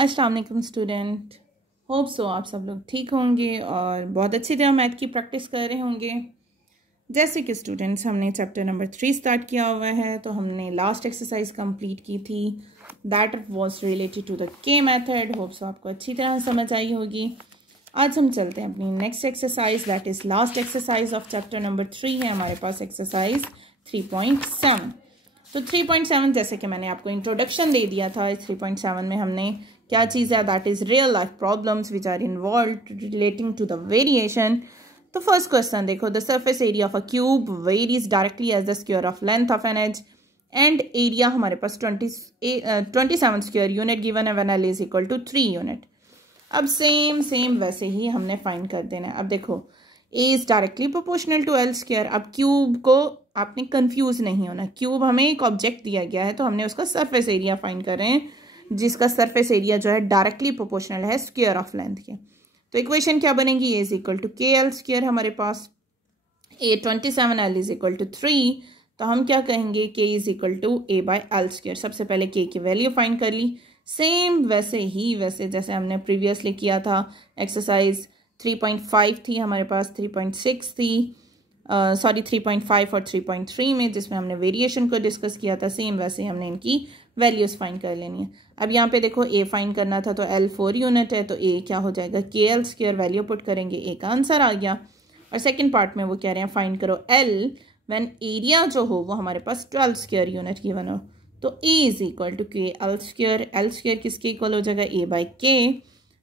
अस्सलाम वालेकुम student. Hope so आप सब लोग ठीक होंगे और बहुत अच्छी तरह मैथ की प्रैक्टिस कर रहे होंगे। जैसे कि स्टूडेंट्स हमने चैप्टर नंबर 3 स्टार्ट किया हुआ है, तो हमने लास्ट एक्सरसाइज कंप्लीट की थी, that was related to the k method. Hope so आपको अच्छी तरह समझ आई होगी। आज हम चलते हैं अपनी next exercise, that is last exercise of chapter number 3 है हमारे पास एक्सरसाइज 3.7। तो 3.7 जैसे कि मैंने आपको इंट्रोडक्शन दे दिया था, इस 3.7 में हमने क्या चीज़ है, that is real life problems which are involve relating to the variation. तो फर्स्ट क्वेश्चन देखो, the surface area of a cube varies directly as the square of length of an edge and area हमारे पास 27 square unit given है when l is equal to 3 unit. अब same वैसे ही हमने find कर देना है। अब देखो a is directly proportional to l square. अब क्यूब को आपने कंफ्यूज नहीं होना, क्यूब हमें एक ऑब्जेक्ट दिया गया है तो हमने उसका सरफेस एरिया फाइंड कर रहे हैं, जिसका सरफेस एरिया जो है डायरेक्टली प्रोपोर्शनल है स्क्वायर ऑफ लेंथ के। तो इक्वेशन क्या बनेगी, a is equal to k l square, हमारे पास a 27 l is equal to 3, तो हम क्या कहेंगे k is equal to a by l square. सबसे पहले के की वैल्यू फाइंड कर ली, सेम वैसे जैसे हमने प्रीवियसली किया था। एक्सरसाइज 3.5 थी हमारे पास, 3.6 थी, 3.5 और 3.3 में, जिसमें हमने वेरिएशन को डिस्कस किया था। सेम वैसे हमने इनकी वैल्यूज फाइंड कर लेनी है। अब यहाँ पे देखो ए फाइंड करना था तो एल 4 यूनिट है, तो ए क्या हो जाएगा के एल स्क्वायर, वैल्यू पुट करेंगे ए का आंसर आ गया। और सेकेंड पार्ट में वो कह रहे हैं फाइंड करो एल व्हेन एरिया जो हो वो हमारे पास 12 स्क्वायर यूनिट गिवन हो, तो ए is equal to k l square. L square किसके इक्वल हो जाएगा, ए बाई के,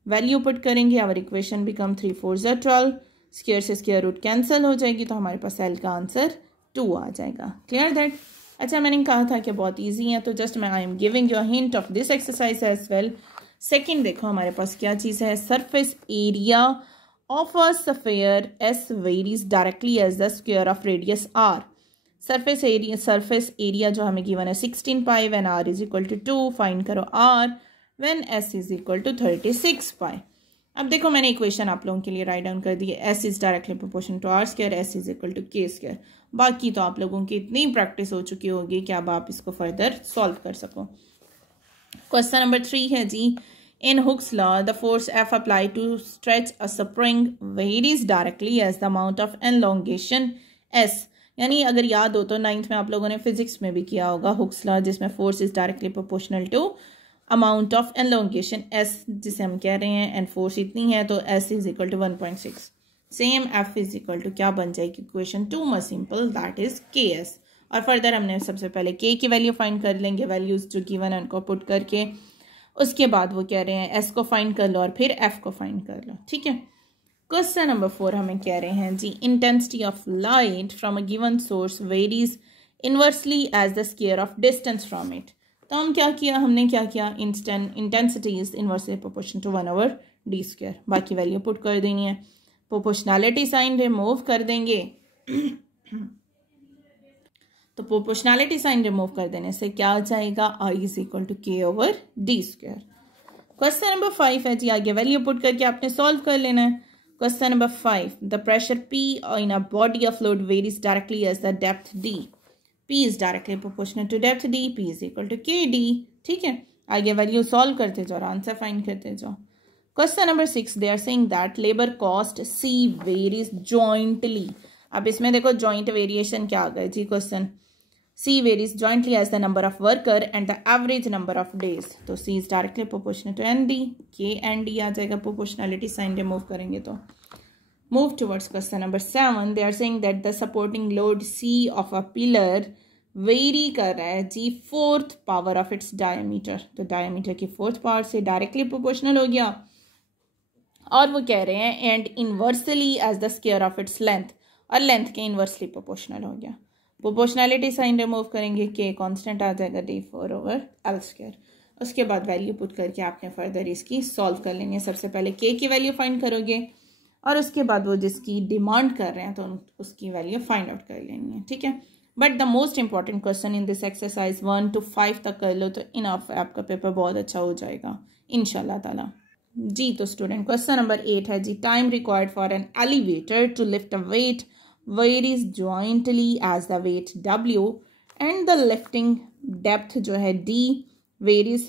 वैल्यू पुट करेंगे, आवर इक्वेशन बिकम 3 4 12, स्क्वायर से स्क्वायर रूट कैंसिल हो जाएगी, तो हमारे पास एल का आंसर 2 आ जाएगा। Clear that? अच्छा, मैंने कहा था कि बहुत इजी है, तो जस्ट मैं I am giving you a hint of this exercise as well. Second देखो हमारे पास क्या चीज़ है, surface area of a sphere S varies directly as the square of radius r. Surface area जो हमें गिवन है 16 pi when r is equal to 2, find करो r when S is equal to 36 pi. अब देखो मैंने equation आप लोगों के लिए राइट डाउन कर दी है, s is directly proportional to r square, s is equal to k square. बाकी तो आप लोगों की इतनी प्रैक्टिस हो चुकी होगी कि अब आप इसको फर्दर सॉल्व कर सको। क्वेश्चन नंबर 3 है जी, in Hooke's law the force F applied to stretch a spring varies directly as the amount of elongation S. यानी अगर याद हो तो 9th में आप लोगों ने फिजिक्स में भी किया होगा हुक्स लॉ, जिसमें force is directly proportional to amount of elongation S, जिसे हम कह रहे हैं, एंड फोर्स इतनी है तो s is equal to 1.6। Same f is equal to क्या बन जाएगी equation 2 much simple, that is k s. और फर्दर हमने सबसे पहले के की वैल्यू फाइंड कर लेंगे, वैल्यूज जो गिवन है उनको पुट करके, उसके बाद वो कह रहे हैं एस को फाइंड कर लो और फिर एफ को फाइंड कर लो। ठीक है, क्वेश्चन नंबर 4 हमें कह रहे हैं जी, intensity of light from a given source varies inversely as the square of distance from it. तो हम हमने क्या किया, intensity is inversely proportional to 1/d square. बाकी वैल्यू पुट कर देनी है, प्रोपोर्शनैलिटी साइन रिमूव कर देंगे तो प्रोपोर्शनैलिटी साइन रिमूव कर देने से क्या आ जाएगा, I is equal to k/d square. Question number 5 है जी, आगे वैल्यू पुट करके आपने सॉल्व कर लेना है। Question number 5, the pressure P in a body of fluid varies directly as the depth D। P is directly proportional to depth D, P is equal to kd। ठीक है, आगे value solve करते जाओ और answer find करते जाओ। Question number 6, they are saying that labour cost C varies jointly. अब इसमें देखो जॉइंट वेरिएशन क्या आ गया जी, question C varies jointly as the number of worker and the average number of days। तो C is directly proportional to ND, K and D आ जाएगा, proportionality sign remove करेंगे तो। Move towards question number 7, they are saying that the supporting load C of a pillar vary कर रहा है जी 4th power of its diameter। तो diameter की 4th power से directly proportional हो गया, और वो कह रहे हैं and inversely as the square of its length, और length के inversely proportional हो गया। प्रोपोर्शनैलिटी साइन रिमूव करेंगे, के कांस्टेंट आ जाएगा d4/l स्क्वायर। उसके बाद वैल्यू पुट करके आपने फर्दर इसकी सॉल्व कर लेनी है। सबसे पहले के की वैल्यू फाइंड करोगे और उसके बाद वो जिसकी डिमांड कर रहे हैं तो उसकी वैल्यू फाइंड आउट कर लेनी है। ठीक है, but the most important question in this exercise 1 to 5 तक कर लो तो इनफ है, आपका पेपर बहुत अच्छा हो जाएगा इंशाल्लाह ताला जी। तो स्टूडेंट क्वेश्चन नंबर 8 है जी, time required for an elevator to lift a weight varies jointly as the weight W and the lifting depth जो है D varies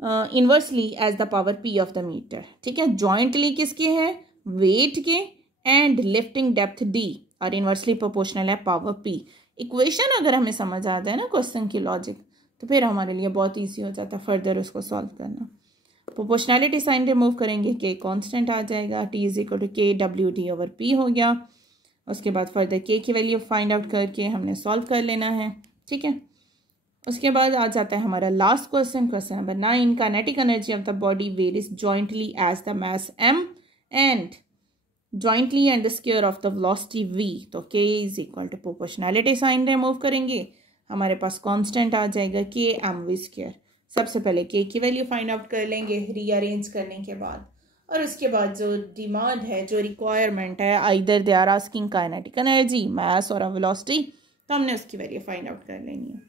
inversely as the power p of the meter, ठीक है। Jointly किसके हैं, weight के, and lifting depth d और inversely proportional है power p. Equation अगर हमें समझ आता है ना क्वेश्चन की लॉजिक, तो फिर हमारे लिए बहुत ईजी हो जाता है फर्दर उसको सॉल्व करना। प्रोपोर्शनैलिटी साइन रिमूव करेंगे, के कांस्टेंट आ जाएगा, टी इज इक्वल टू के डब्ल्यू टी ओवर पी हो गया। उसके बाद फर्दर के की वैल्यू फाइंड आउट करके हमने सॉल्व कर लेना है, ठीक है। उसके बाद आ जाता है हमारा last question, question number 9। Kinetic energy of the body varies jointly as the mass m and jointly and the square of the velocity v। तो k is equal to proportionality sign remove करेंगे, हमारे पास constant आ जाएगा के M we square. सबसे पहले के की value find out कर लेंगे रीअरेंज करने के बाद, और उसके बाद जो डिमांड है, जो रिक्वायरमेंट है, either they are asking kinetic energy, mass और वेलोसिटी, तो हमने उसकी वैल्यू फाइंड आउट कर लेनी है,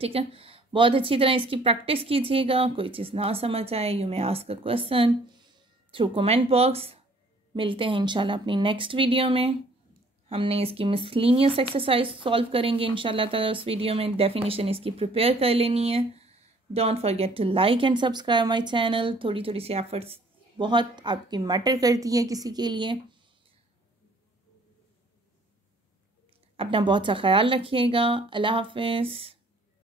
ठीक है। बहुत अच्छी तरह इसकी प्रैक्टिस कीजिएगा। कोई चीज़ ना समझ आए, you may ask a question through comment box. मिलते हैं इंशाल्लाह अपनी नेक्स्ट वीडियो में। हमने इसकी मिसलिनियस एक्सरसाइज सॉल्व करेंगे इंशाल्लाह ताला उस वीडियो में। डेफिनेशन इसकी प्रिपेयर कर लेनी है। Don't forget to like and subscribe my channel. थोड़ी थोड़ी सी एफर्ट्स बहुत आपकी मैटर करती है किसी के लिए। अपना बहुत सा ख्याल रखिएगा। अल्लाह हाफिज़।